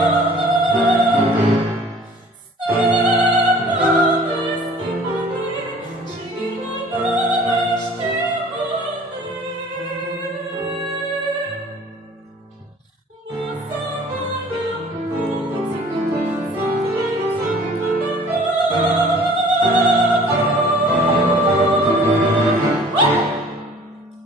Oh